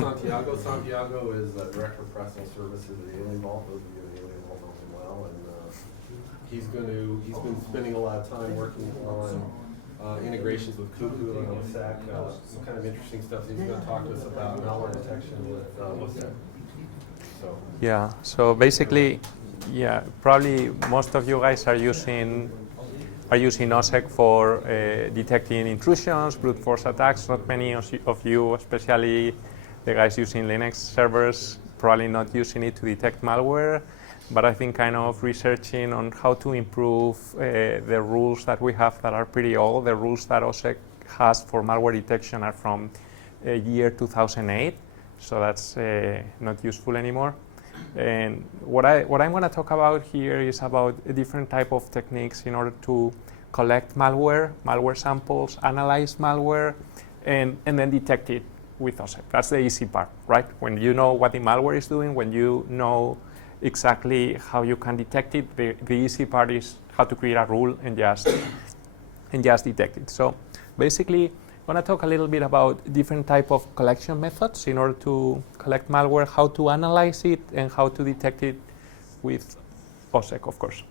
Santiago. Santiago is Director of Professional Services at Alien Vault. Those of you in Alien Vault know him well. And he's been spending a lot of time working on integrations with Cuckoo and OSSEC, some kind of interesting stuff. So he's going to talk to us about malware detection with OSSEC. Yeah, so basically, yeah, probably most of you guys are using OSSEC for detecting intrusions, brute force attacks. Not many of you, especially the guys using Linux servers, probably not using it to detect malware. But I think kind of researching on how to improve the rules that we have that are pretty old. The rules that OSSEC has for malware detection are from year 2008, so that's not useful anymore. And what I'm going to talk about here is about a different type of techniques in order to collect malware samples, analyze malware, and then detect it with OSSEC. That's the easy part, right? When you know what the malware is doing, when you know exactly how you can detect it, the easy part is how to create a rule and just detect it. So basically, I'm going to talk a little bit about different type of collection methods in order to collect malware, how to analyze it, and how to detect it with OSSEC, of course.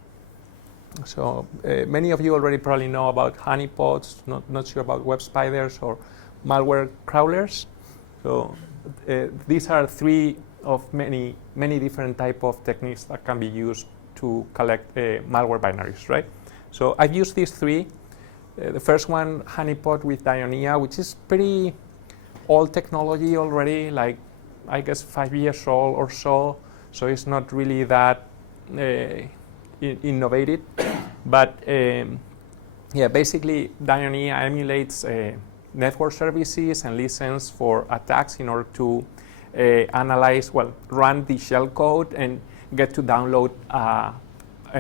So many of you already probably know about honeypots, not sure about web spiders or malware crawlers. So these are three of many different type of techniques that can be used to collect malware binaries, right? So I've used these three. The first one, honeypot with Dioneea, which is pretty old technology already, like I guess 5 years old or so. So it's not really that innovative. But yeah, basically Dioneea emulates network services and listens for attacks in order to analyze, run the shell code and get to download a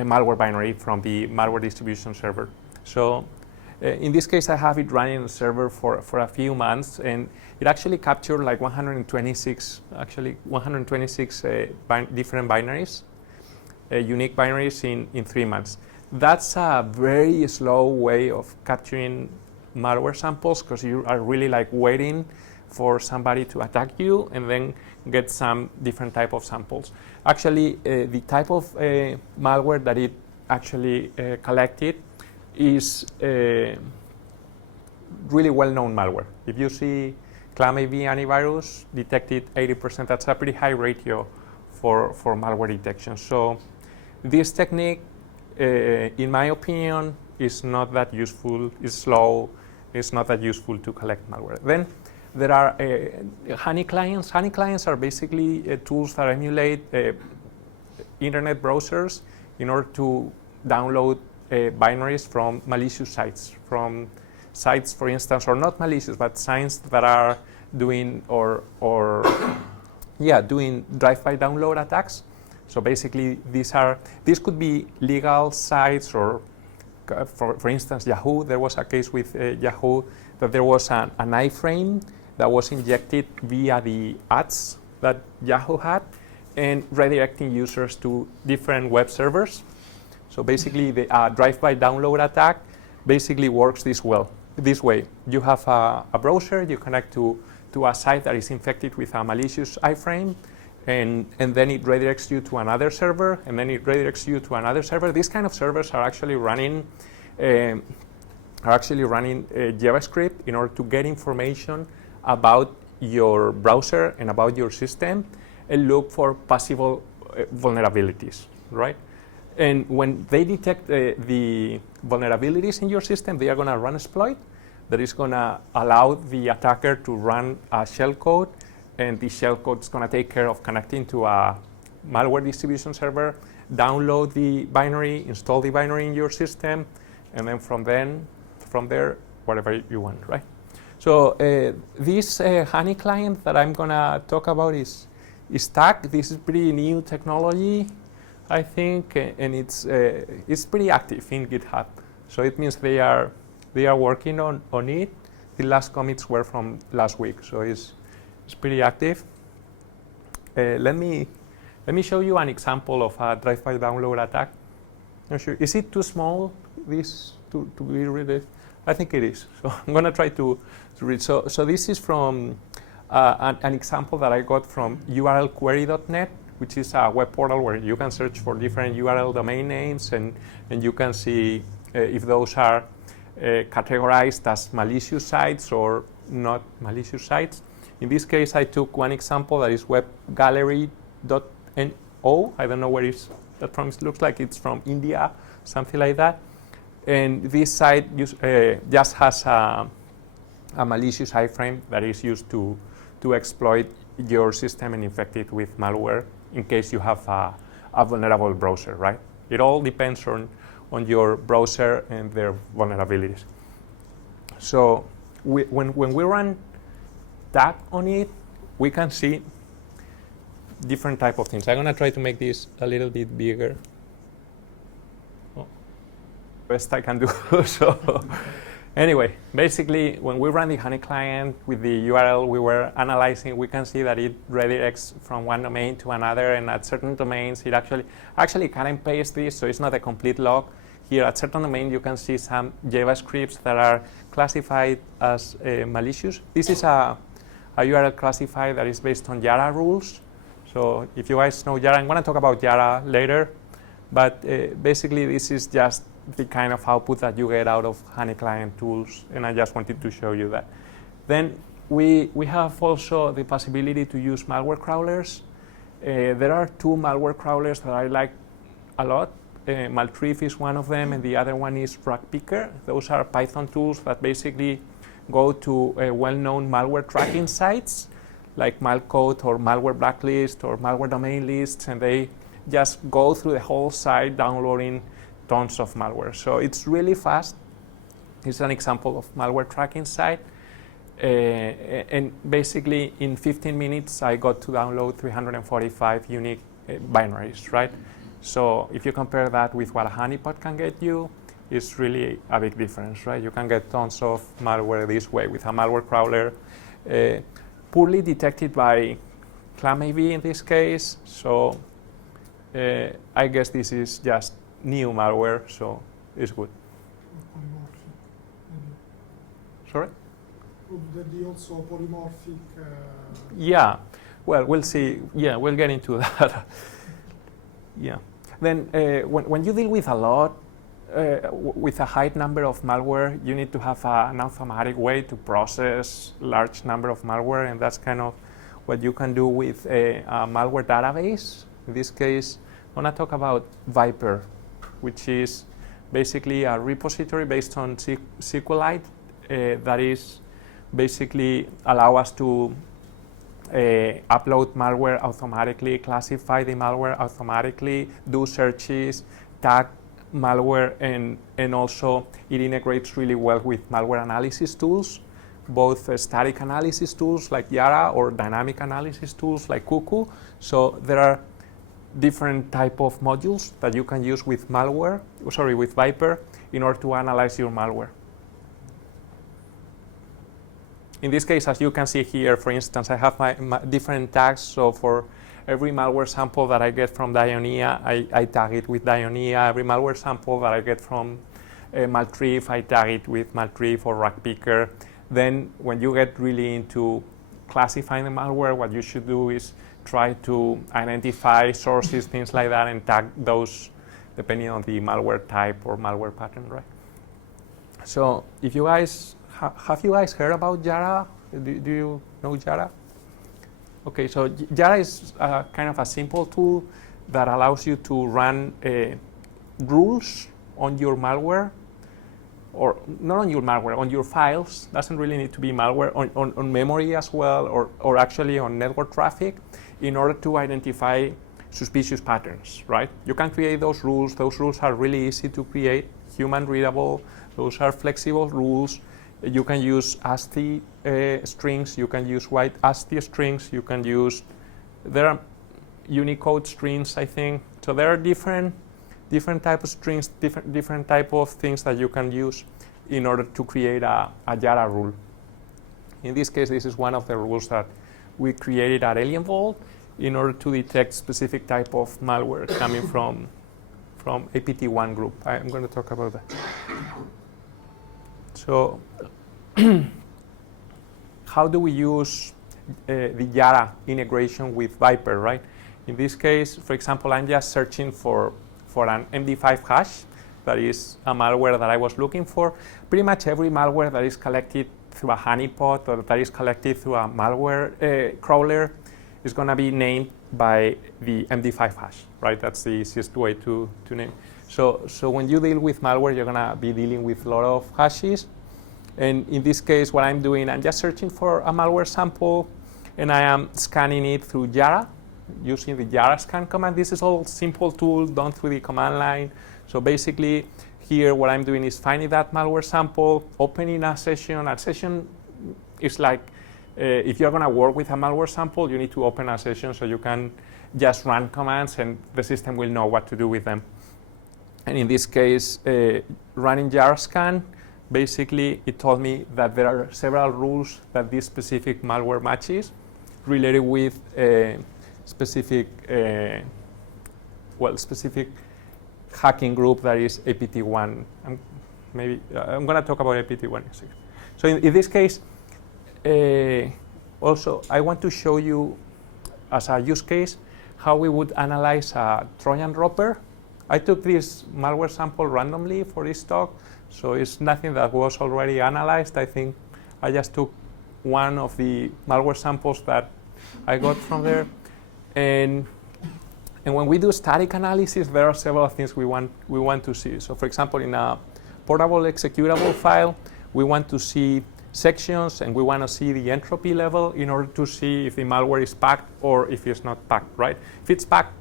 malware binary from the malware distribution server. So in this case, I have it running on the server for a few months, and it actually captured like 126 different binaries, unique binaries in 3 months. That's a very slow way of capturing malware samples because you are really like waiting for somebody to attack you and then get some different type of samples. Actually, the type of malware that it actually collected is really well-known malware. If you see ClamAV antivirus detected 80%, that's a pretty high ratio for malware detection. So this technique, in my opinion, is not that useful, is slow, it's not that useful to collect malware. Then there are honey clients. Honey clients are basically tools that emulate internet browsers in order to download binaries from malicious sites, from sites, for instance, or not malicious, but sites that are doing doing drive-by download attacks. So basically, this could be legal sites, or for instance, Yahoo. There was a case with Yahoo that there was an iframe that was injected via the ads that Yahoo had and redirecting users to different web servers. So basically, the drive-by download attack basically works this way. You have a browser, you connect to a site that is infected with a malicious iframe, and then it redirects you to another server, and then it redirects you to another server. These kind of servers are actually running JavaScript in order to get information about your browser and about your system and look for possible vulnerabilities, right? And when they detect the vulnerabilities in your system, they are going to run exploit that is going to allow the attacker to run a shell code, and the shell code is going to take care of connecting to a malware distribution server, download the binary, install the binary in your system, and then from there, whatever you want, right? So this honey client that I'm going to talk about is TAC. This is pretty new technology, I think, and it's pretty active in GitHub. So it means they are working on it. The last commits were from last week, so it's pretty active. Let me show you an example of a drive-by download attack. Not sure. Is it too small, this, to be read? I think it is. So I'm going to try to read. So this is from an example that I got from urlquery.net, which is a web portal where you can search for different URL domain names, and you can see if those are categorized as malicious sites or not malicious sites. In this case, I took one example that is webgallery.no. I don't know where that from. It looks like it's from India, something like that. And this site just has a malicious iframe that is used to exploit your system and infect it with malware in case you have a vulnerable browser, right? It all depends on your browser and their vulnerabilities. So when we run that on it, we can see different type of things. I'm gonna try to make this a little bit bigger. Best I can do. So anyway, basically, when we run the Honey client with the URL we were analyzing, we can see that it redirects from one domain to another, and at certain domains, it actually cut and paste this, so it's not a complete log. Here, at certain domain, you can see some JavaScripts that are classified as malicious. This is a URL classifier that is based on Yara rules. So if you guys know Yara, I'm going to talk about Yara later, but basically, this is just the kind of output that you get out of Honey client tools, and I just wanted to show you that. Then we have also the possibility to use malware crawlers. There are two malware crawlers that I like a lot. Maltrief is one of them, and the other one is Rugpicker. Those are Python tools that basically go to well-known malware tracking sites like Malcode or Malware Blacklist or Malware Domain Lists, and they just go through the whole site downloading tons of malware. So it's really fast. It's an example of malware tracking site. And basically in 15 minutes, I got to download 345 unique binaries, right? So if you compare that with what a honeypot can get you, it's really a big difference, right? You can get tons of malware this way with a malware crawler, poorly detected by ClamAV in this case. So I guess this is just new malware, so it's good. Sorry? Would there be also polymorphic? Yeah, well, we'll see. Yeah, we'll get into that. Yeah. Then when you deal with a lot, with a high number of malware, you need to have an automatic way to process large number of malware, and that's kind of what you can do with a malware database. In this case, I want to talk about Viper, which is basically a repository based on SQLite that is basically allow us to upload malware automatically, classify the malware automatically, do searches, tag malware, and also it integrates really well with malware analysis tools, both static analysis tools like Yara or dynamic analysis tools like Cuckoo. So there are different type of modules that you can use with with Viper in order to analyze your malware. In this case, as you can see here, for instance, I have my different tags. So for every malware sample that I get from Dioneea, I tag it with Dioneea. Every malware sample that I get from Maltrief, I tag it with Maltrief or Rugpicker. Then when you get really into classifying the malware, what you should do is try to identify sources, things like that, and tag those depending on the malware type or malware pattern, right? So if you guys, have you guys heard about Yara? Do you know Yara? Okay, so Yara is kind of a simple tool that allows you to run rules on your malware, or not on your malware, on your files. Doesn't really need to be malware, on memory as well, or actually on network traffic, in order to identify suspicious patterns, right? You can create those rules. Those rules are really easy to create, human readable. Those are flexible rules. You can use ASCII strings. You can use white ASCII strings. You can use, there are Unicode strings, I think. So there are different type of strings, different type of things that you can use in order to create a Yara rule. In this case, this is one of the rules that we created at Alien Vault in order to detect specific type of malware coming from APT1 group. I'm going to talk about that. So how do we use the Yara integration with Viper, right? In this case, for example, I'm just searching for an MD5 hash. That is a malware that I was looking for. Pretty much every malware that is collected through a honeypot or that is collected through a malware crawler is going to be named by the MD5 hash, right? That's the easiest way to name. So when you deal with malware, you're going to be dealing with a lot of hashes. And in this case, what I'm doing, I'm just searching for a malware sample, and I am scanning it through Yara using the Yara scan command. This is all simple tool done through the command line. So basically, here what I'm doing is finding that malware sample, opening a session. A session is like, if you're going to work with a malware sample, you need to open a session so you can just run commands and the system will know what to do with them. And in this case, running Yara scan, basically it told me that there are several rules that this specific malware matches related with specific hacking group that is APT1. I'm going to talk about APT1 in a second. So in this case, also I want to show you as a use case how we would analyze a Trojan wrapper. I took this malware sample randomly for this talk, so it's nothing that was already analyzed. I think I just took one of the malware samples that I got from there. And when we do static analysis, there are several things we want to see. So for example, in a portable executable file, we want to see sections and we want to see the entropy level in order to see if the malware is packed or if it's not packed, right? If it's packed,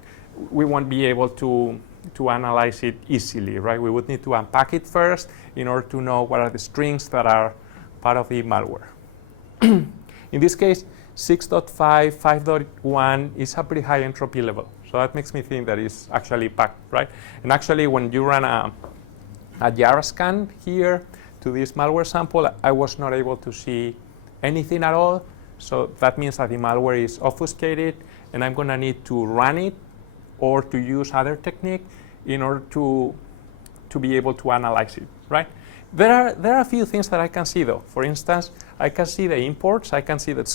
we won't be able to analyze it easily, right? We would need to unpack it first in order to know what are the strings that are part of the malware. In this case, 6.5, 5.1 is a pretty high entropy level. So that makes me think that it's actually packed, right? And actually, when you run a Yara scan here to this malware sample, I was not able to see anything at all. So that means that the malware is obfuscated, and I'm going to need to run it or to use other technique in order to be able to analyze it, right? There are a few things that I can see though. For instance, I can see the imports. I can see that it's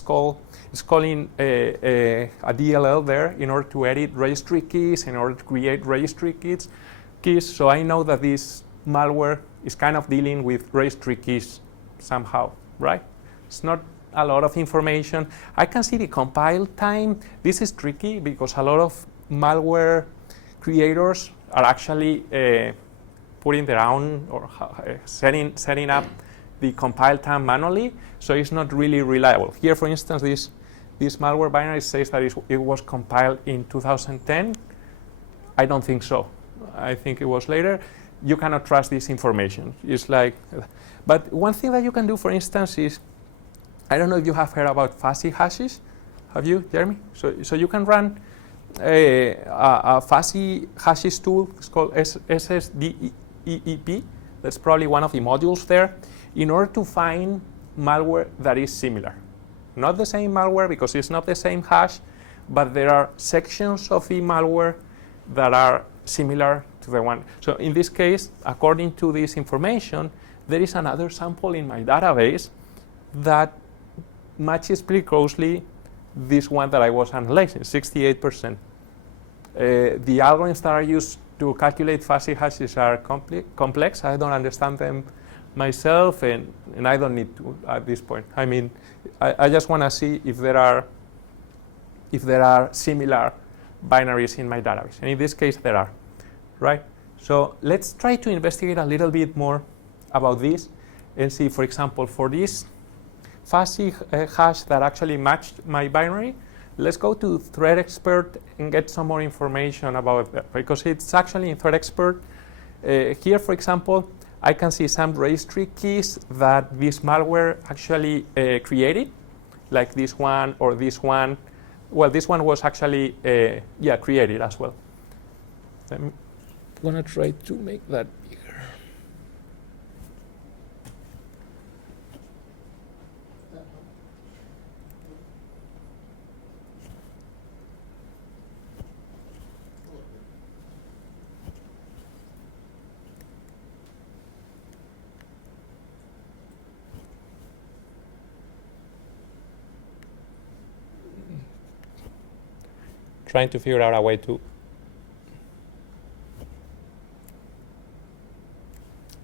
calling a DLL there in order to edit registry keys, in order to create registry keys. So I know that this malware is kind of dealing with registry keys somehow, right? It's not a lot of information. I can see the compile time. This is tricky because a lot of malware creators are actually putting their own or setting up the compile time manually, so it's not really reliable. Here, for instance, this malware binary says that it was compiled in 2010. I don't think so. I think it was later. You cannot trust this information. It's like, but one thing that you can do, for instance, is, I don't know if you have heard about fuzzy hashes. Have you, Jeremy? So you can run a fuzzy hashes tool. It's called SSDEEP. That's probably one of the modules there, in order to find malware that is similar. Not the same malware because it's not the same hash, but there are sections of the malware that are similar to the one. So in this case, according to this information, there is another sample in my database that matches pretty closely this one that I was analyzing, 68%. The algorithms that are used to calculate fuzzy hashes are complex. I don't understand them myself, and I don't need to at this point. I mean, I just want to see if there are similar binaries in my database, and in this case there are, right? So let's try to investigate a little bit more about this and see, for example, for this fuzzy hash that actually matched my binary, let's go to Threat Expert and get some more information about that, because it's actually in Threat Expert. Here, for example, I can see some registry keys that this malware actually created, like this one or this one. Well, this one was actually created as well. I'm going to try to make that bigger. trying to figure out a way to.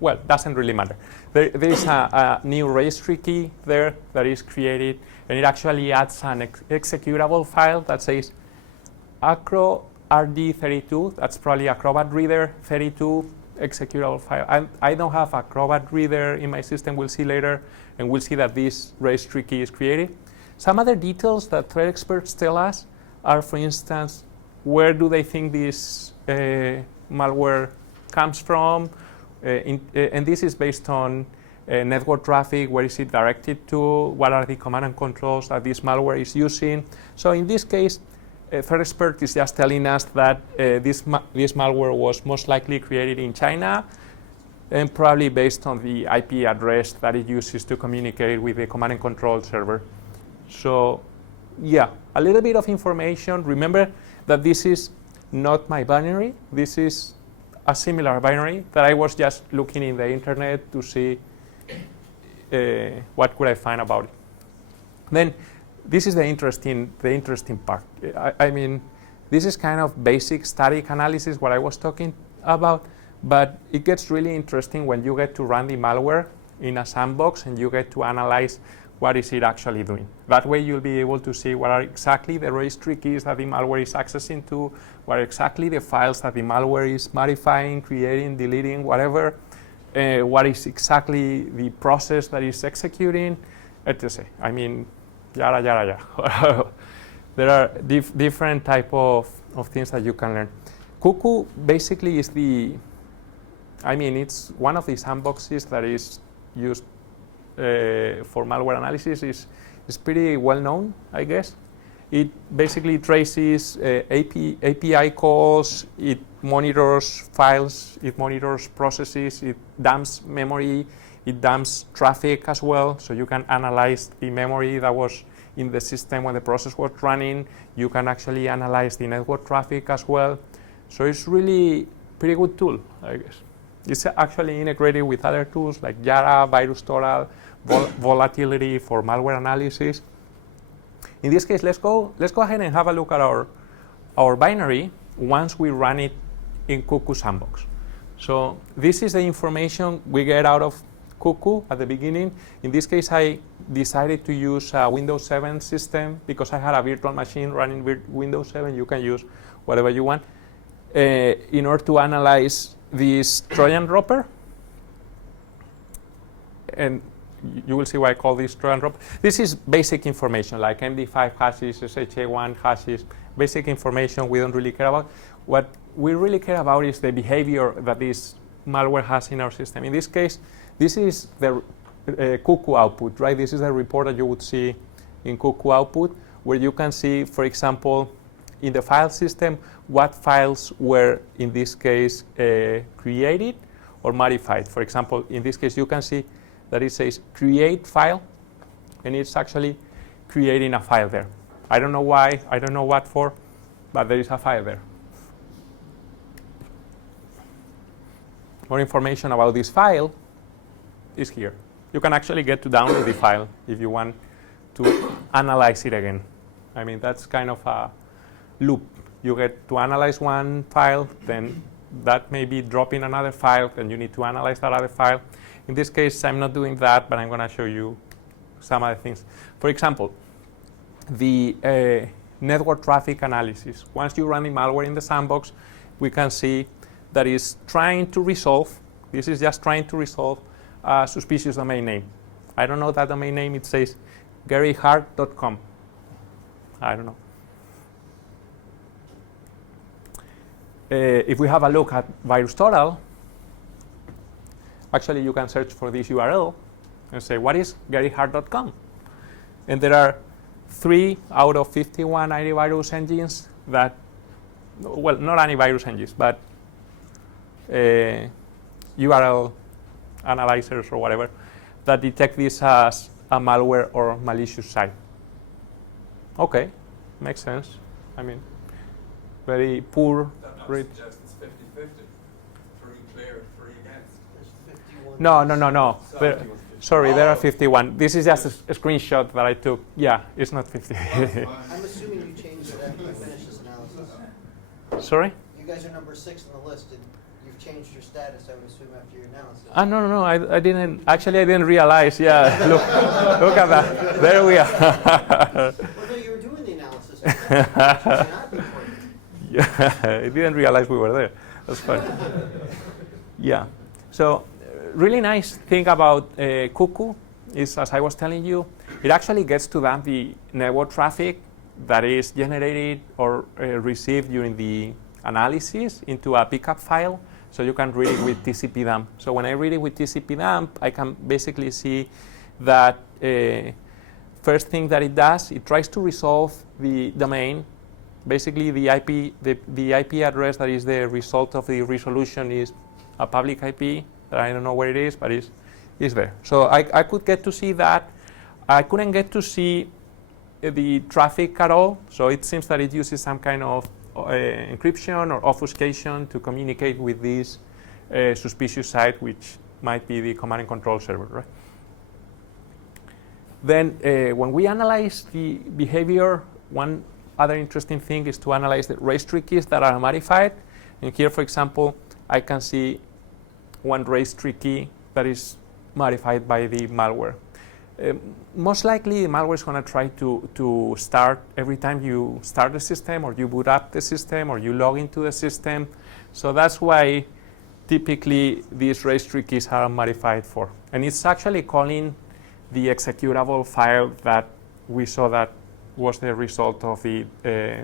Well, doesn't really matter. There is a new registry key there that is created, and it actually adds an executable file that says acro rd32. That's probably Acrobat Reader 32 executable file. I don't have Acrobat Reader in my system. We'll see later, and we'll see that this registry key is created. Some other details that threat experts tell us are, for instance, where do they think this malware comes from? And this is based on network traffic, where is it directed to, what are the command and controls that this malware is using. So in this case, threat expert is just telling us that this malware was most likely created in China, and probably based on the IP address that it uses to communicate with the command and control server. So yeah, a little bit of information. Remember that this is not my binary. This is a similar binary that I was just looking in the internet to see what could I find about it. Then this is the interesting part. I mean, this is kind of basic static analysis, what I was talking about, but it gets really interesting when you get to run the malware in a sandbox and you get to analyze what is it actually doing. That way you'll be able to see what are exactly the registry keys that the malware is accessing to, what are exactly the files that the malware is modifying, creating, deleting, whatever, what is exactly the process that is executing, etc. I mean, yada, yada, yada. There are different type of things that you can learn. Cuckoo basically is it's one of the sandboxes that is used for malware analysis. Is pretty well known, I guess. It basically traces API calls, it monitors files, it monitors processes, it dumps memory, it dumps traffic as well, so you can analyze the memory that was in the system when the process was running. You can actually analyze the network traffic as well. So it's really pretty good tool, I guess. It's actually integrated with other tools like Yara, VirusTotal, Volatility for malware analysis. In this case, let's go ahead and have a look at our binary once we run it in Cuckoo Sandbox. So this is the information we get out of Cuckoo at the beginning. In this case, I decided to use a Windows 7 system because I had a virtual machine running Windows 7. You can use whatever you want in order to analyze this Trojan dropper. And you will see why I call this Trojan dropper. This is basic information like MD5 hashes, SHA1 hashes, basic information we don't really care about. What we really care about is the behavior that this malware has in our system. In this case, this is the Cuckoo output, right? This is the report that you would see in Cuckoo output, where you can see, for example, in the file system, what files were, in this case, created or modified. For example, in this case, you can see that it says create file, and it's actually creating a file there. I don't know why, I don't know what for, but there is a file there. More information about this file is here. You can actually get to download the file if you want to analyze it again. I mean, that's kind of a loop. You get to analyze one file, then that may be dropping another file, then you need to analyze that other file. In this case, I'm not doing that, but I'm going to show you some other things. For example, the network traffic analysis. Once you run the malware in the sandbox, we can see that it's trying to resolve, this is just trying to resolve a suspicious domain name. I don't know that domain name. It says garyhart.com. I don't know. If we have a look at VirusTotal, actually you can search for this URL and say, what is garyhart.com? And there are 3 out of 51 antivirus engines that, well, not antivirus engines, but URL analyzers or whatever, that detect this as a malware or malicious site. Okay, makes sense. I mean, very poor read. It's 50-50. 3 clear, 3 against. No. Sorry, there are 51. This is just a screenshot that I took. Yeah, it's not 50. I'm assuming you changed the it after you finish this analysis? Sorry? You guys are number 6 on the list, and you've changed your status, I would assume, after your analysis. No, I didn't. Actually, I didn't realize. Yeah, look at that. There we are. Well, no, you were doing the analysis. Yeah, I didn't realize we were there. That's fine. Yeah. So, really nice thing about Cuckoo is, as I was telling you, it actually gets to dump the network traffic that is generated or received during the analysis into a pickup file, so you can read it with TCP dump. So when I read it with TCP dump, I can basically see that first thing that it does, it tries to resolve the domain. Basically, the IP address that is the result of the resolution is a public IP that I don't know where it is, but it's there. So I could get to see that. I couldn't get to see the traffic at all, so it seems that it uses some kind of encryption or obfuscation to communicate with this suspicious site, which might be the command and control server, right? Then when we analyze the behavior, one other interesting thing is to analyze the registry keys that are modified. And here, for example, I can see one registry key that is modified by the malware. Most likely, the malware is going to try to start every time you start the system, or you boot up the system, or you log into the system. So that's why typically these registry keys are modified for. And it's actually calling the executable file that we saw that was the result of the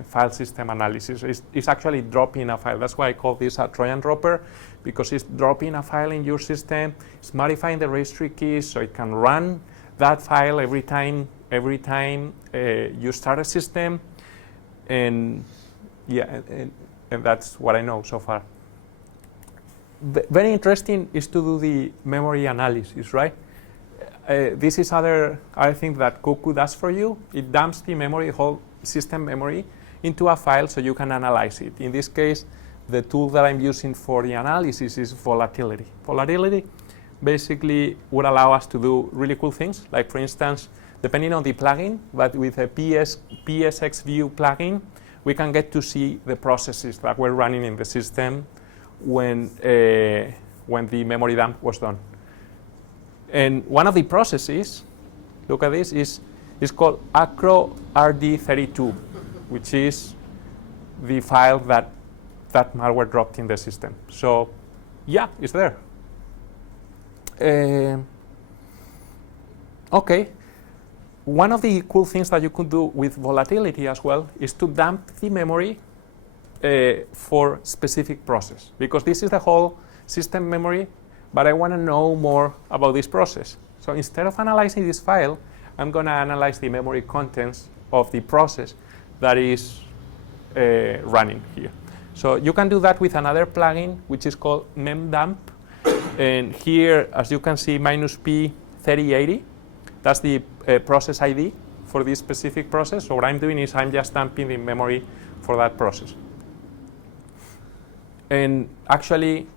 file system analysis. It's actually dropping a file. That's why I call this a Trojan dropper, because it's dropping a file in your system. It's modifying the registry keys so it can run that file every time you start a system. And yeah, and that's what I know so far. Very interesting is to do the memory analysis, right? This is other thing that Cuckoo does for you. It dumps the memory, whole system memory, into a file so you can analyze it. In this case, the tool that I'm using for the analysis is volatility. Volatility basically would allow us to do really cool things, like for instance, depending on the plugin, but with a PSX view plugin, we can get to see the processes that were running in the system when the memory dump was done. And one of the processes, look at this, is called acro-rd32, which is the file that malware dropped in the system. So yeah, it's there. Okay. One of the cool things that you could do with volatility as well is to dump the memory for specific process, because this is the whole system memory, but I want to know more about this process. So instead of analyzing this file, I'm going to analyze the memory contents of the process that is running here. So you can do that with another plugin, which is called memdump. And here, as you can see, -p3080, that's the process ID for this specific process. So what I'm doing is I'm just dumping the memory for that process. And actually,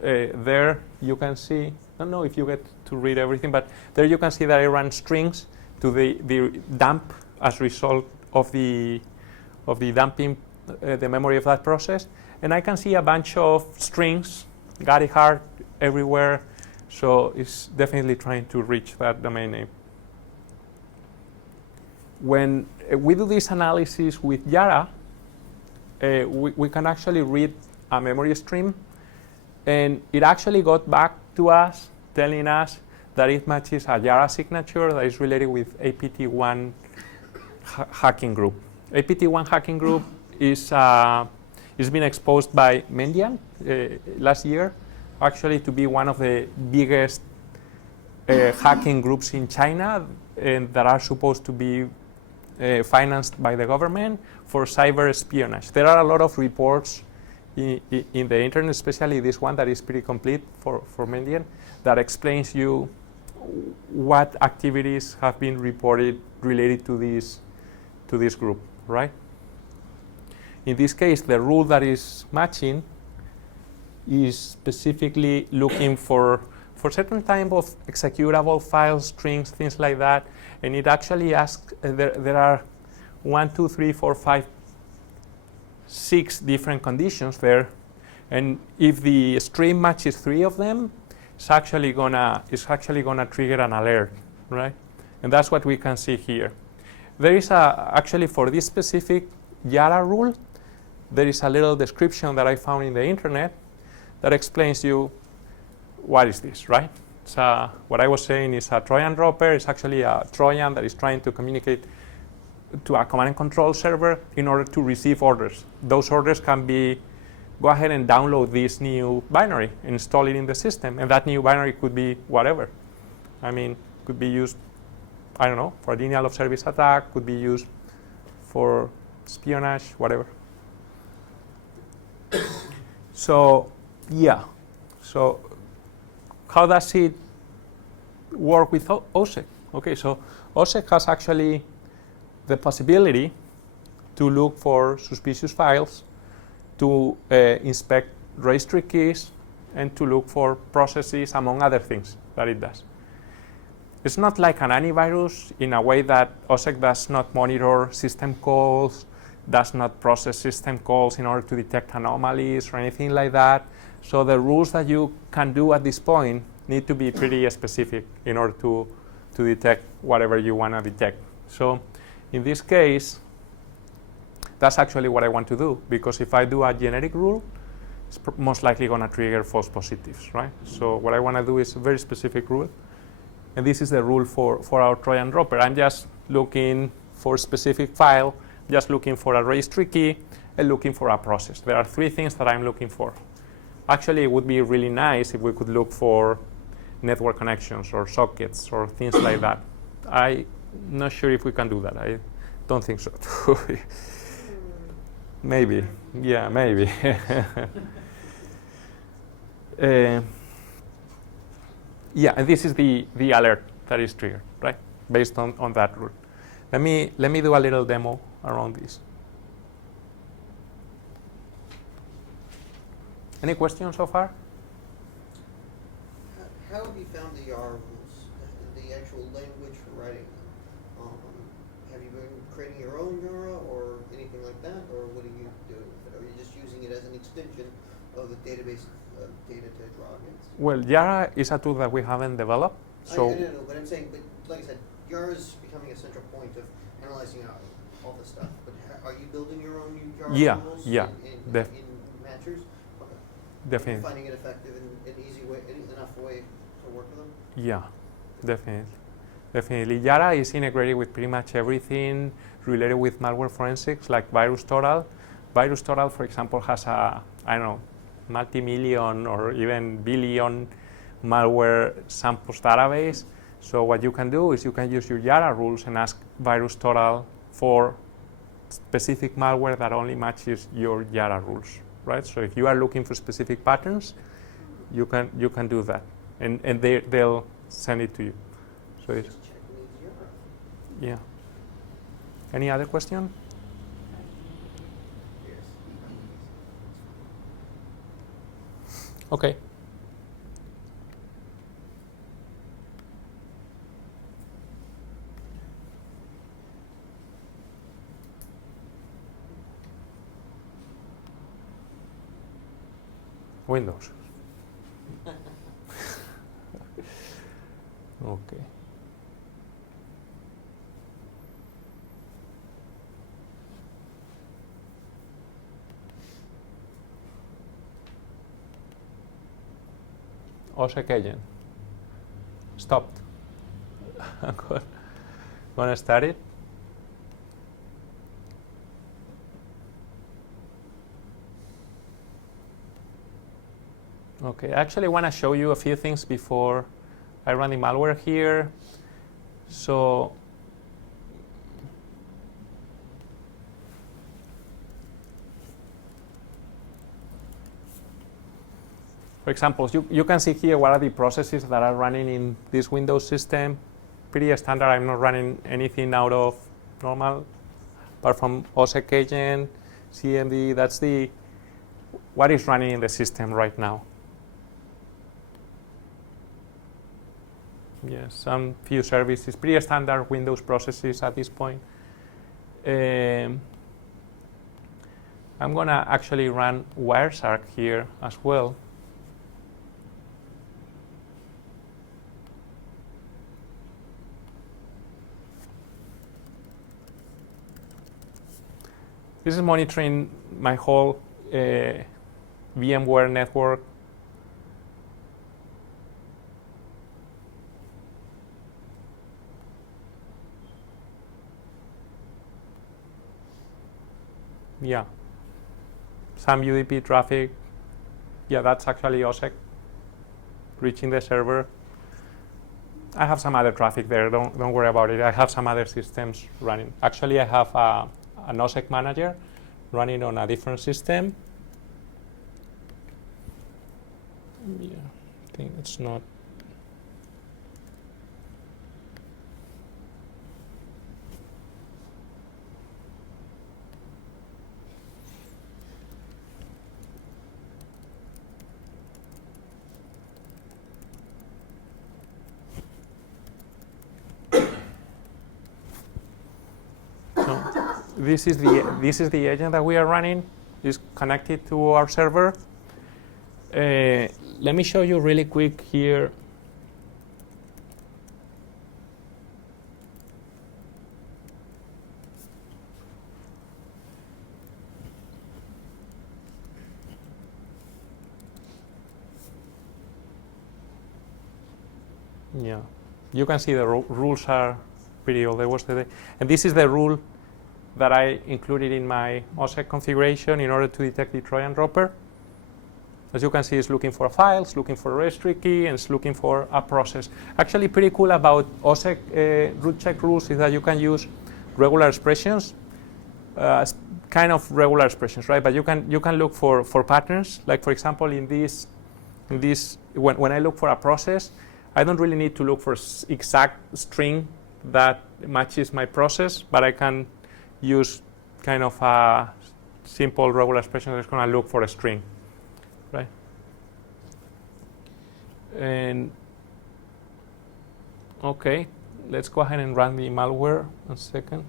there you can see, I don't know if you get to read everything, but there you can see that I run strings to the dump as a result of the dumping the memory of that process. And I can see a bunch of strings, got it hard everywhere. So it's definitely trying to reach that domain name. When we do this analysis with Yara, we can actually read a memory stream, and it actually got back to us telling us that it matches a Yara signature that is related with APT1 hacking group. APT1 hacking group is been exposed by Mendian last year, actually to be one of the biggest hacking groups in China, and that are supposed to be financed by the government for cyber espionage. There are a lot of reports in the internet, especially this one that is pretty complete for Mendian, that explains you what activities have been reported related to this group, right? In this case, the rule that is matching is specifically looking for certain type of executable files, strings, things like that, and it actually asks, there are 1, 2, 3, 4, 5 6 different conditions there, and if the stream matches 3 of them, it's actually gonna trigger an alert, right? And that's what we can see here. There is actually for this specific Yara rule, there is a little description that I found in the internet that explains you what is this, right? So what I was saying is a Trojan dropper is actually a Trojan that is trying to communicate to a command and control server in order to receive orders. Those orders can be, go ahead and download this new binary, install it in the system, and that new binary could be whatever. I mean, could be used, I don't know, for a denial of service attack, could be used for espionage, whatever. So, yeah. So, how does it work with OSSEC? Okay, so OSSEC has actually the possibility to look for suspicious files, to inspect registry keys, and to look for processes, among other things that it does. It's not like an antivirus in a way that OSSEC does not monitor system calls, does not process system calls in order to detect anomalies or anything like that. So the rules that you can do at this point need to be pretty specific in order to detect whatever you want to detect. So in this case, that's actually what I want to do, because if I do a generic rule, it's most likely going to trigger false positives, right? So what I want to do is a very specific rule. And this is the rule for our Trojan dropper. I'm just looking for a specific file, just looking for a registry key, and looking for a process. There are 3 things that I'm looking for. Actually, it would be really nice if we could look for network connections or sockets or things like that. I'm not sure if we can do that. I don't think so. Maybe. Yeah, maybe. Yeah, and this is the alert that is triggered, right? Based on that rule. Let me do a little demo around this. Any questions so far? How have you found the YAR rules, the actual language for writing them? Have you been creating your own YARA or anything like that, or what are you doing with it? Are you just using it as an extension of the database data to draw against? Well, Yara is a tool that we haven't developed. So I know, but I'm saying, but like I said, YARA is becoming a central point of analyzing all this stuff. But are you building your own YARA rules in matchers? Okay. Definitely. Are you finding it effective in an easy way, enough way to work with them? Yeah, definitely. Yara is integrated with pretty much everything related with malware forensics, like VirusTotal. VirusTotal, for example, has a, I don't know, multi-million or even billion malware samples database. So what you can do is you can use your Yara rules and ask VirusTotal for specific malware that only matches your Yara rules, right? So if you are looking for specific patterns, you can do that, and they'll send it to you. So it's, Just checking these YARA. yeah. Any other question? Okay. Windows. Okay. OSSEC agent. Stopped. I'm gonna start it. Okay, I actually want to show you a few things before I run the malware here. So for example, you can see here what are the processes that are running in this Windows system. Pretty standard. I'm not running anything out of normal, apart from OSSEC agent, CMD. That's what is running in the system right now. Yes, some few services, pretty standard Windows processes at this point. I'm going to actually run Wireshark here as well. This is monitoring my whole VMware network. Yeah, some UDP traffic. Yeah, that's actually OSSEC reaching the server. I have some other traffic there. Don't worry about it. I have some other systems running. Actually, I have an OSSEC manager running on a different system. Yeah, I think it's not. This is the agent that we are running. It's connected to our server. Let me show you really quick here. Yeah, you can see the rules are pretty old. And this is the rule that I included in my OSSEC configuration in order to detect the Trojan dropper. As you can see, it's looking for files, looking for a registry key, and it's looking for a process. Actually, pretty cool about OSSEC root check rules is that you can use regular expressions, kind of regular expressions, right? But you can look for patterns. Like for example, in this when I look for a process, I don't really need to look for exact string that matches my process, but I can use kind of a simple regular expression that's going to look for a string, right? And okay, let's go ahead and run the malware a second.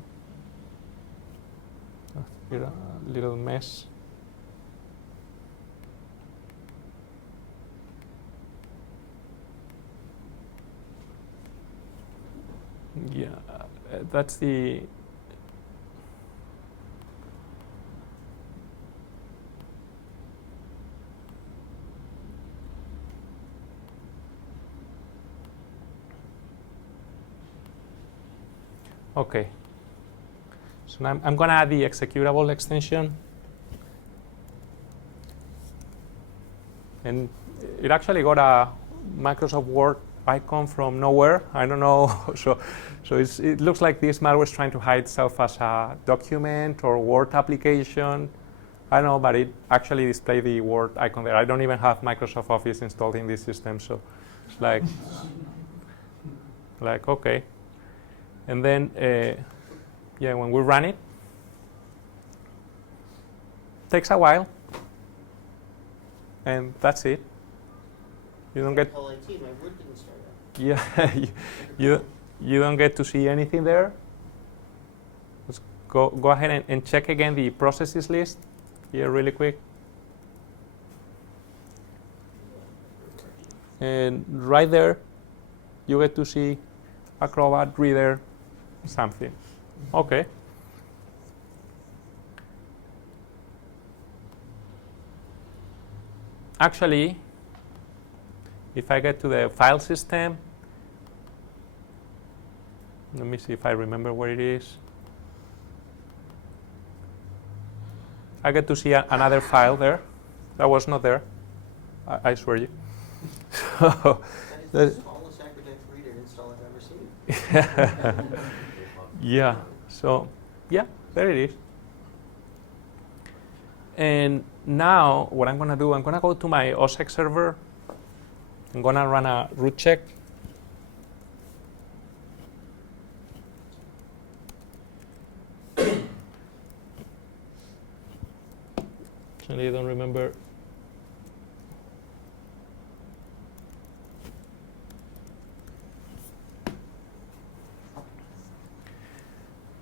Here a little mess. Yeah, that's the. Okay, so now I'm going to add the executable extension. And it actually got a Microsoft Word icon from nowhere. I don't know. so it looks like this malware is trying to hide itself as a document or Word application. I don't know, but it actually displayed the Word icon there. I don't even have Microsoft Office installed in this system, so it's like okay. And then, yeah, when we run it, takes a while, and that's it. You don't get. My Word didn't start up. Yeah, you don't get to see anything there. Let's go ahead and check again the processes list here really quick. And right there, you get to see Acrobat, Reader, something. Okay. Actually, if I get to the file system, let me see if I remember where it is. I get to see another file there that was not there. I swear you. That is the smallest academic reader install I've ever seen. Yeah, so yeah, there it is. And now what I'm going to do, I'm going to go to my OSSEC server. I'm going to run a root check. Actually, I don't remember.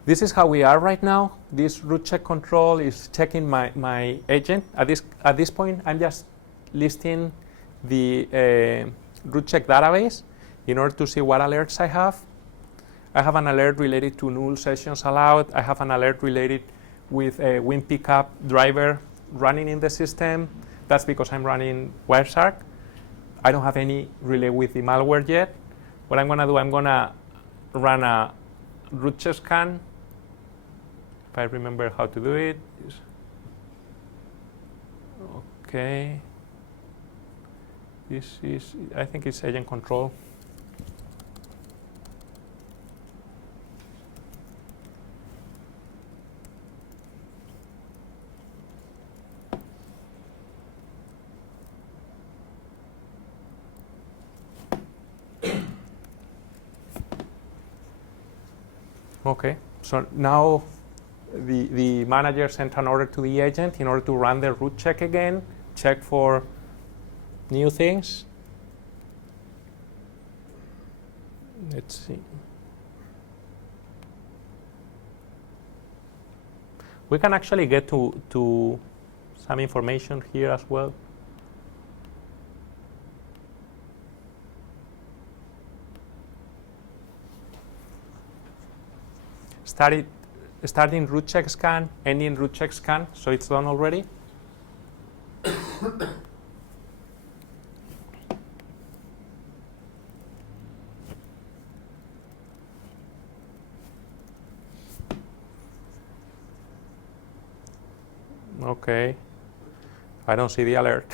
this is how we are right now. This root check control is checking my agent. At this point, I'm just listing the root check database in order to see what alerts I have. I have an alert related to null sessions allowed. I have an alert related with a Win Pickup driver running in the system. That's because I'm running Wireshark. I don't have any relay with the malware yet. What I'm going to do, I'm going to run a root check scan. If I remember how to do it. Okay. This is, I think it's agent control. Okay, so now the manager sent an order to the agent in order to run the root check again, check for new things. Let's see. We can actually get to some information here as well. Starting root check scan, ending root check scan, so it's done already. Okay, I don't see the alert.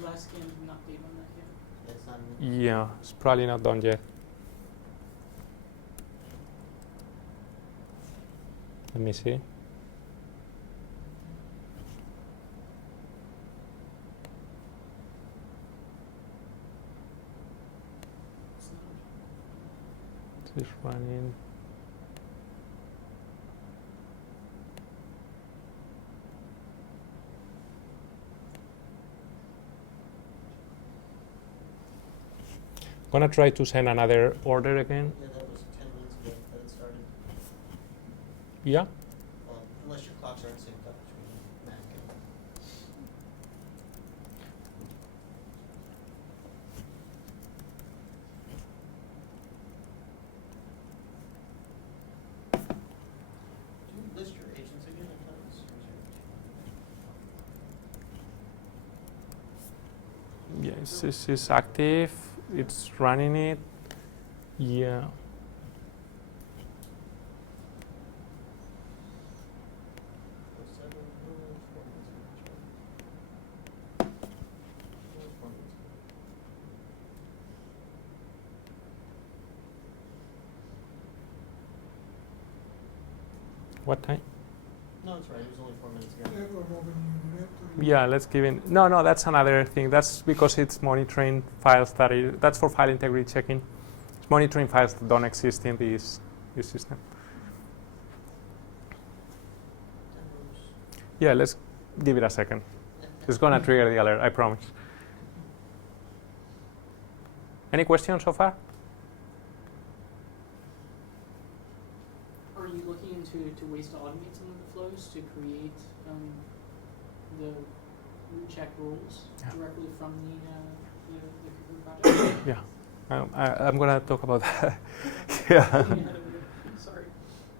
Last scan did not update on that yet. That's not Yeah, it's probably not done yet. Let me see. This is running. I'm gonna try to send another order again. Yeah, that was 10 minutes ago that it started. Yeah. Well, unless your clocks aren't synced up between Mac and. Do you list your agents again? I thought it was reserved. Yes, this is active. It's running it. Yeah. What time? No, it's right. It was only 4 minutes ago. Error opening directory. Yeah, let's give in. No, that's another thing. That's because it's monitoring files that's for file integrity checking. It's monitoring files that don't exist in this system. Yeah, let's give it a second. It's gonna trigger the alert, I promise. Any questions so far? Are you looking to ways to automate some of the flows to create the root check rules directly from the Cuckoo project? Yeah, I'm gonna talk about that. Yeah. Sorry.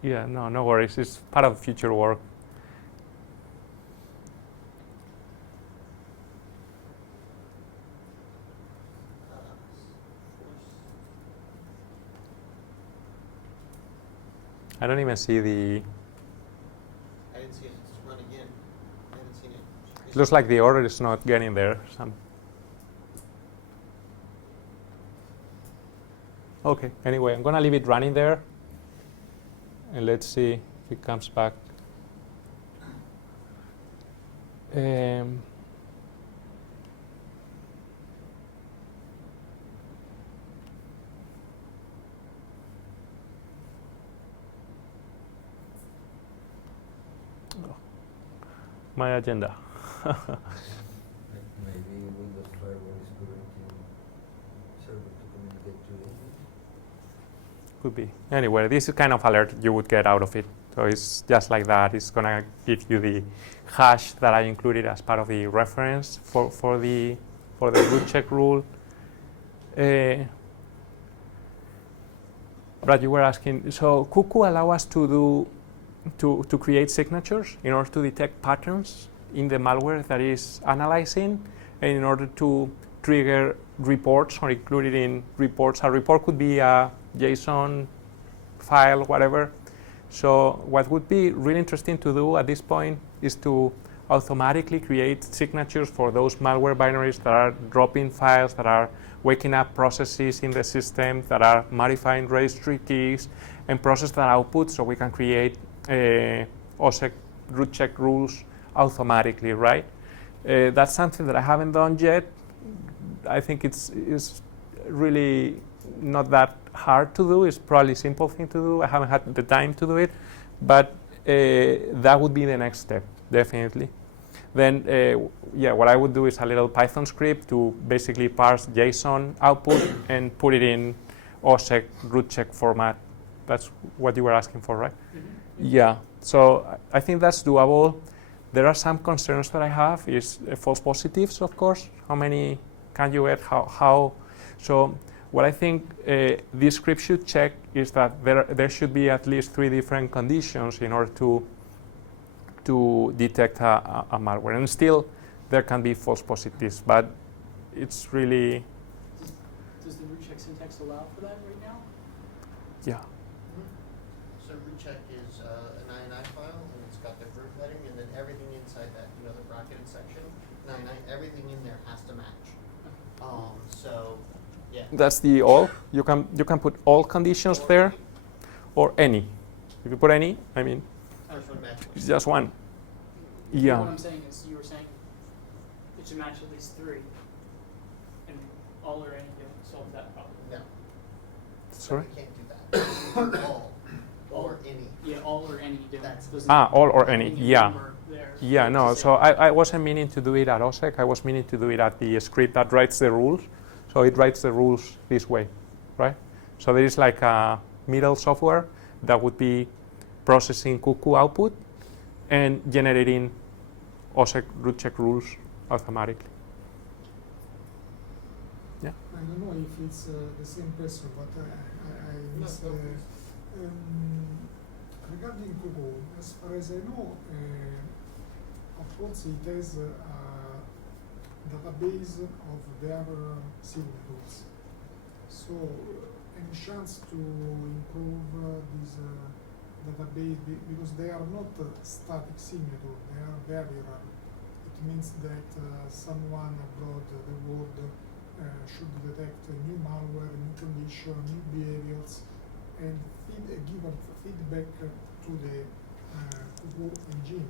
Yeah, no worries. It's part of future work. I don't even see the. I didn't see it. It's run again. I haven't seen it. It looks like the order is not getting there. Okay, anyway, I'm gonna leave it running there. And let's see if it comes back. My agenda. Maybe Windows firewall is correcting could be. Anyway, this is kind of alert you would get out of it. So it's just like that. It's gonna give you the hash that I included as part of the reference for the root check rule. But you were asking, so Cuckoo allow us to create signatures in order to detect patterns in the malware that is analyzing, and in order to trigger reports or include it in reports. A report could be a JSON file, whatever. So what would be really interesting to do at this point is to automatically create signatures for those malware binaries that are dropping files, that are waking up processes in the system, that are modifying registry keys, and process that output so we can create OSSEC root check rules automatically, right? That's something that I haven't done yet. I think it's really not that hard to do. It's probably a simple thing to do. I haven't had the time to do it, but that would be the next step, definitely. Then, yeah, what I would do is a little Python script to basically parse JSON output and put it in OSSEC root check format. That's what you were asking for, right? Mm-hmm. Yeah, so I think that's doable. There are some concerns that I have is false positives, of course. How many can you get? How? So what I think this script should check is that there should be at least 3 different conditions in order to detect a malware. And still, there can be false positives, but it's really... Does the root check syntax allow for that right now? Yeah. So root check is an INI file, and it's got the group heading, and then everything inside that, you know, the bracketed section, everything in there has to match. So, yeah. That's the all. You can put all conditions Or there, any. or any. If you put any, I mean, Match. it's just one. What Yeah. I'm saying is, you were saying it should match at least 3, and all or any don't solve that problem. No. Sorry? You can't do that. All or any. Yeah, all or any don't. doesn't- All or any. doesn't Yeah. number there. Yeah, no, It's the so same. I wasn't meaning to do it at OSSEC. I was meaning to do it at the script that writes the rules. So it writes the rules this way, right? So there is like a middle software that would be processing Cuckoo output and generating OSSEC root check rules automatically. Yeah. I don't know if it's the same question, but I missed. Regarding Google, as far as I know, of course it has a database of their signatures. So, any chance to improve this database because they are not static signatures, they are variable. It means that someone abroad the world should detect a new malware, new condition, new behaviors, and give a feedback to the Cuckoo engine.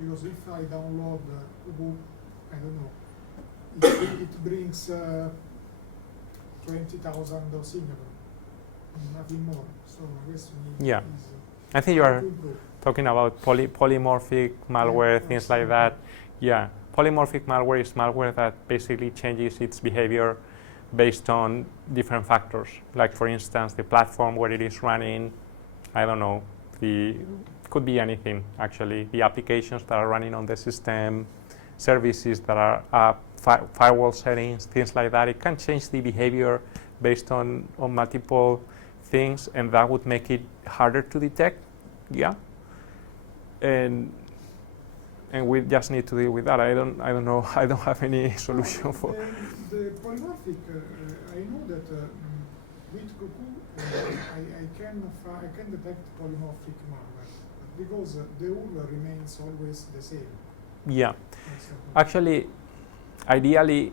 Because if I download Cuckoo, I don't know, it brings 20,000 signatures, nothing more. So I guess we Yeah. is I think you are to improve. talking about polymorphic malware, things like that. Yeah, polymorphic malware is malware that basically changes its behavior based on different factors. Like for instance, the platform where it is running, I don't know, could be anything actually. The applications that are running on the system, services that are up, firewall settings, things like that. It can change the behavior based on multiple things, and that would make it harder to detect. Yeah, and we just need to deal with that. I don't know. I don't have any solution for. The polymorphic, I know that with Cuckoo, I can detect polymorphic malware because the URL remains always the same. Yeah, actually, ideally,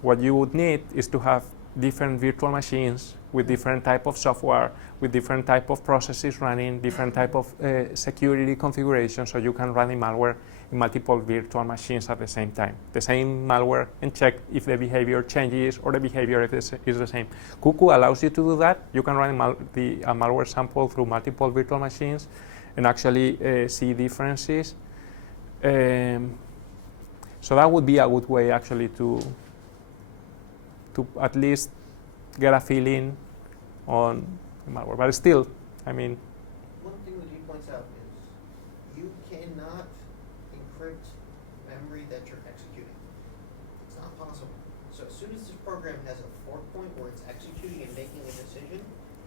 what you would need is to have different virtual machines with different type of software, with different type of processes running, different type of security configuration, so you can run the malware in multiple virtual machines at the same time. The same malware, and check if the behavior changes or the behavior is the same. Cuckoo allows you to do that. You can run a malware sample through multiple virtual machines and actually see differences. So that would be a good way actually to at least get a feeling on malware. But still, I mean, One thing that he points out is you cannot encrypt memory that you're executing. It's not possible. So as soon as this program has a fork point where it's executing and making a decision,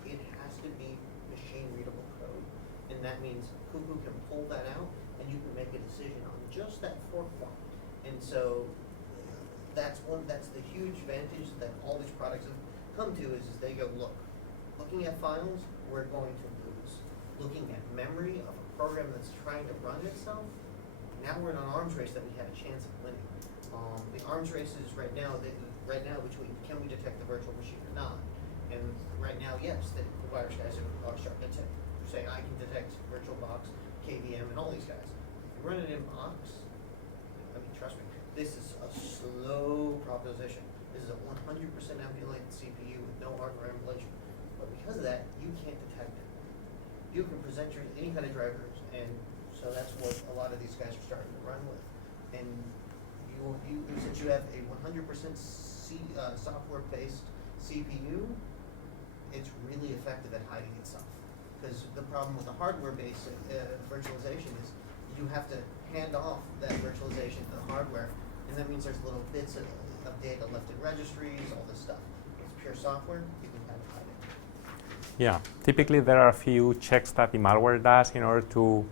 it has to be machine readable code. And that means Cuckoo can pull that out and you can make a decision on just that fork point. And so that's the huge advantage that all these products have come to is they go, look, looking at files, we're going to lose. Looking at memory of a program that's trying to run itself, now we're in an arms race that we have a chance of winning. The arms race is right now between can we detect the virtual machine or not. And right now, yes, the virus guys are starting to say I can detect VirtualBox, KVM, and all these guys. If you run it in box, I mean, trust me, this is a slow proposition. This is a 100% emulated CPU with no hardware emulation. But because of that, you can't detect it. You can present any kind of drivers, and so that's what a lot of these guys are starting to run with. And since you have a 100% software-based CPU, it's really effective at hiding itself. Because the problem with the hardware-based virtualization is you have to hand off that virtualization to the hardware, and that means there's little bits of data left in registries, all this stuff. It's pure software, you can kind of hide it. yeah, typically there are a few checks that the malware does in order to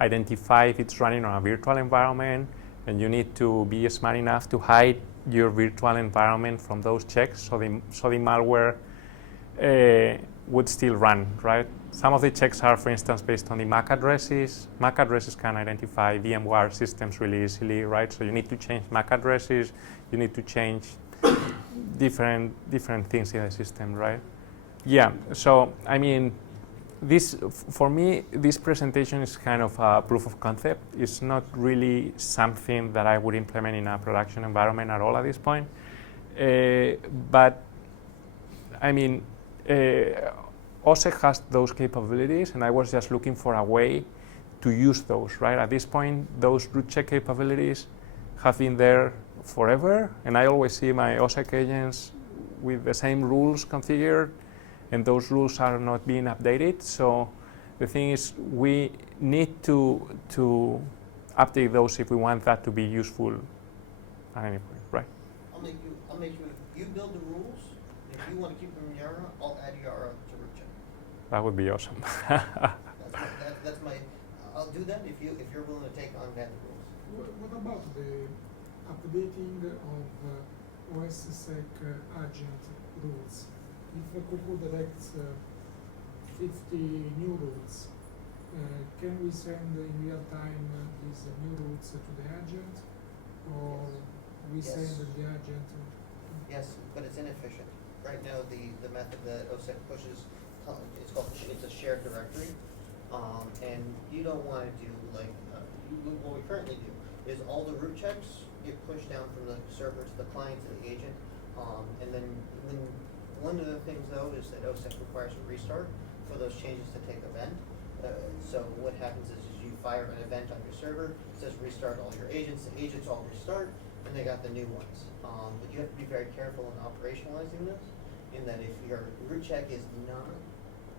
identify if it's running on a virtual environment, and you need to be smart enough to hide your virtual environment from those checks so the malware would still run, right? Some of the checks are, for instance, based on the MAC addresses. MAC addresses can identify VMware systems really easily, right? So you need to change MAC addresses, you need to change different things in the system, right? Yeah, so I mean, for me, this presentation is kind of a proof of concept. It's not really something that I would implement in a production environment at all at this point. But I mean, OSSEC has those capabilities, and I was just looking for a way to use those, right? At this point, those root check capabilities have been there forever, and I always see my OSSEC agents with the same rules configured, and those rules are not being updated. So the thing is, we need to update those if we want that to be useful at any point, right? I'll make you build the rules. If you want to keep them in Yara, I'll add Yara to root check. That would be awesome. That's my. I'll do that if you're willing to take on that rules. What about the updating of OSSEC agent rules? If Cuckoo detects 50 new rules, can we send in real time these new rules to the agent, or we Yes. send the agent? Yes, but it's inefficient. Right now, the method that OSSEC pushes, it's a shared directory, and you don't want to do like what we currently do is all the root checks get pushed down from the server to the client to the agent, and then one of the things though is that OSSEC requires a restart for those changes to take event. So what happens is you fire an event on your server, it says restart all your agents, the agents all restart, and they got the new ones. But you have to be very careful in operationalizing this, in that if your root check is not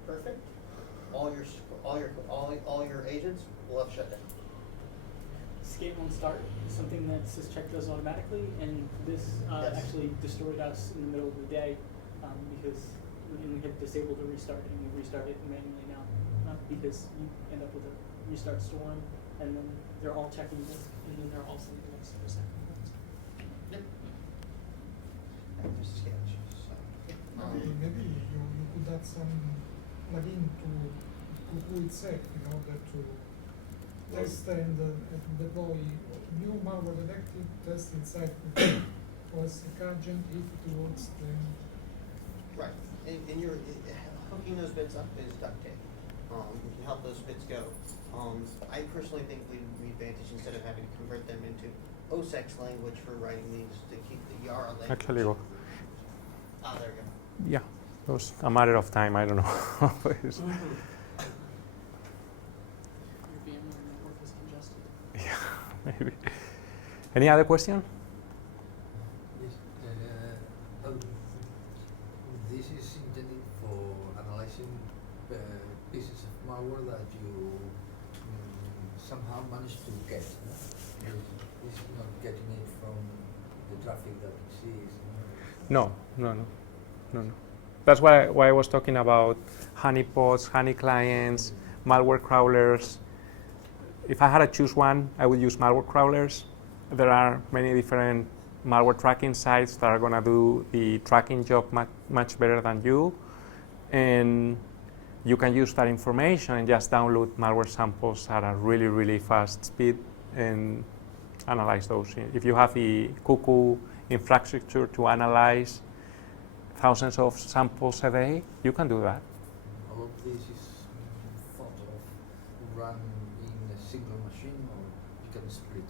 perfect, all your agents will have shut down. Skate won't start is something that syscheck does automatically, and this Yes. actually destroyed us in the middle of the day because we had disabled the restart, and we restart it manually now because you end up with a restart storm, and then they're all checking disk, and then they're all sending us for a second. Yep. Just sketch. So, Maybe you could add some plugin to Cuckoo itself in order to test and deploy new malware detected test inside OSSEC agent. If it works, then right, and you're hooking those bits up is duct tape. You can help those bits go. I personally think we advantage instead of having to convert them into OSSEC's language for writing these to keep the Yara language. Actually, well, There you go. yeah, it was a matter of time. I don't know. It's- Your VMware network is congested. yeah, maybe. Any other question? Yes. This is intended for pieces of malware that you somehow managed to get. It's not getting it from the traffic that it sees. No. That's why I was talking about honeypots, honey clients, malware crawlers. If I had to choose one, I would use malware crawlers. There are many different malware tracking sites that are going to do the tracking job much better than you. And you can use that information and just download malware samples at a really, really fast speed and analyze those. If you have the Cuckoo infrastructure to analyze thousands of samples a day, you can do that. All of this is thought of run in a single machine, or you can split.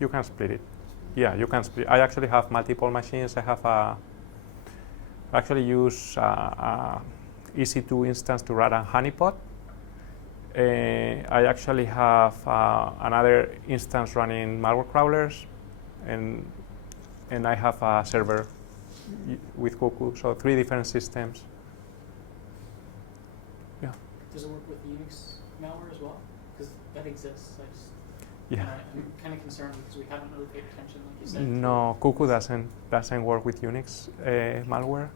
You can split it. Yeah, you can split. I actually have multiple machines. I actually use EC2 instance to run a honeypot. I actually have another instance running malware crawlers, and I have a server with Cuckoo, so 3 different systems. Yeah. Does it work with Unix malware as well? Because that exists. Yeah. I'm kind of concerned because we haven't really paid attention, like you said. No, Cuckoo doesn't work with Unix malware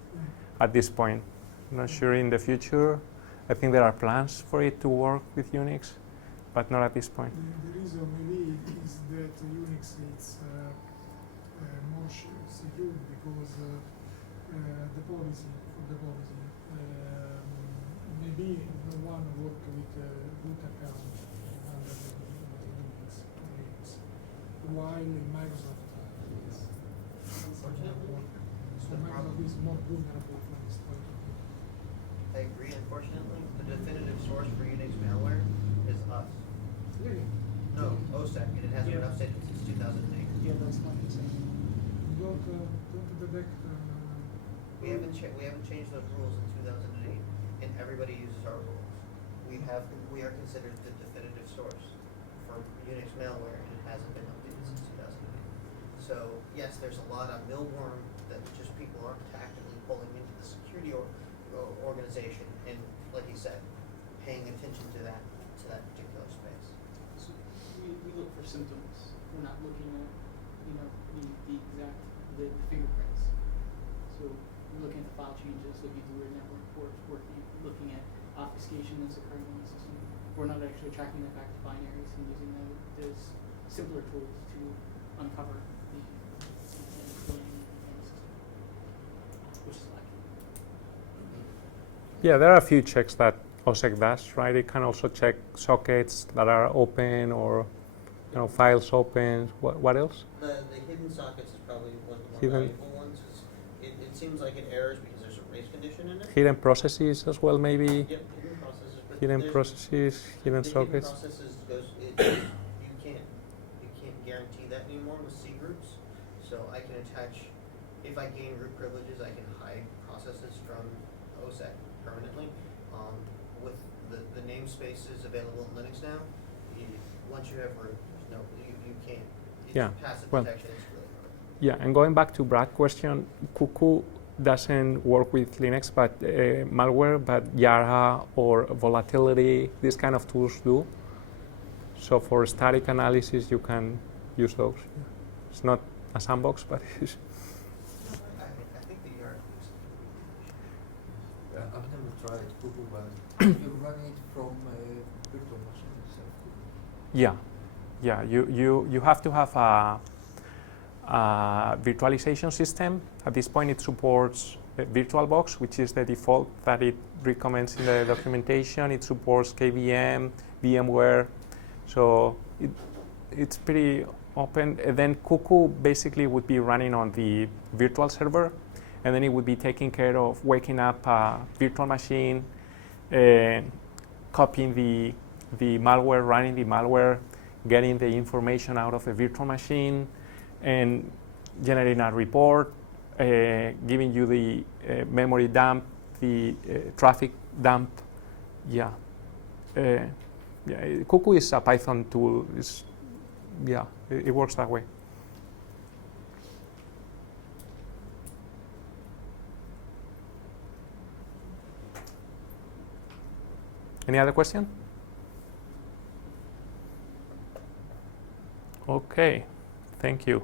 at this point. I'm not sure in the future. I think there are plans for it to work with Unix, but not at this point. The reason maybe is that Unix is more secure because the policy maybe no one work with root account under Linux, while in Microsoft is Unfortunately, so Microsoft is more vulnerable from this point of view. I agree. Unfortunately, the definitive source for Unix malware is us. Really? No, OSSEC, and it hasn't been Yeah. updated since 2008. Yeah, that's not insane. Don't detect. We haven't changed those rules in 2008, and everybody uses our rules. We are considered the definitive source for Unix malware, and it hasn't been updated since 2008. So yes, there's a lot of millworm that just people aren't actively pulling into the security organization, and like you said, paying attention to that particular space. So we look for symptoms. We're not looking at, the exact the fingerprints. So we're looking at the file changes, looking at where network ports working, looking at obfuscation that's occurring in the system. We're not actually tracking that back to binaries and using those simpler tools to uncover the system, which is lacking. Yeah, there are a few checks that OSSEC does, right? It can also check sockets that are open or files open. What else? The hidden sockets is probably one of the more Hidden- valuable ones. It seems like it errors because there's a race condition in it. Hidden processes as well, maybe. Yep, hidden processes. But Hidden there's- processes, hidden the sockets. Hidden processes you can't guarantee that anymore with C groups. So I can attach, if I gain root privileges, I can hide processes from OSSEC permanently. With the namespaces available in Linux now, once you have root, you can't. It's Yeah, passive well, detection is really hard. Yeah, and going back to Brad's question, Cuckoo doesn't work with Linux, but malware, but Yara or volatility, these kind of tools do. So for static analysis, you can use those. Yeah. It's not a sandbox, but it's I think the ER is. I've never tried Cuckoo, but you run it from a virtual machine itself. yeah. You have to have a virtualization system. At this point, it supports VirtualBox, which is the default that it recommends in the documentation. It supports KVM, VMware, so it's pretty open. And then Cuckoo basically would be running on the virtual server, and then it would be taking care of waking up a virtual machine, copying the malware, running the malware, getting the information out of the virtual machine, and generating a report, giving you the memory dump, the traffic dump. Yeah. Cuckoo is a Python tool. It works that way. Any other question? Okay, thank you.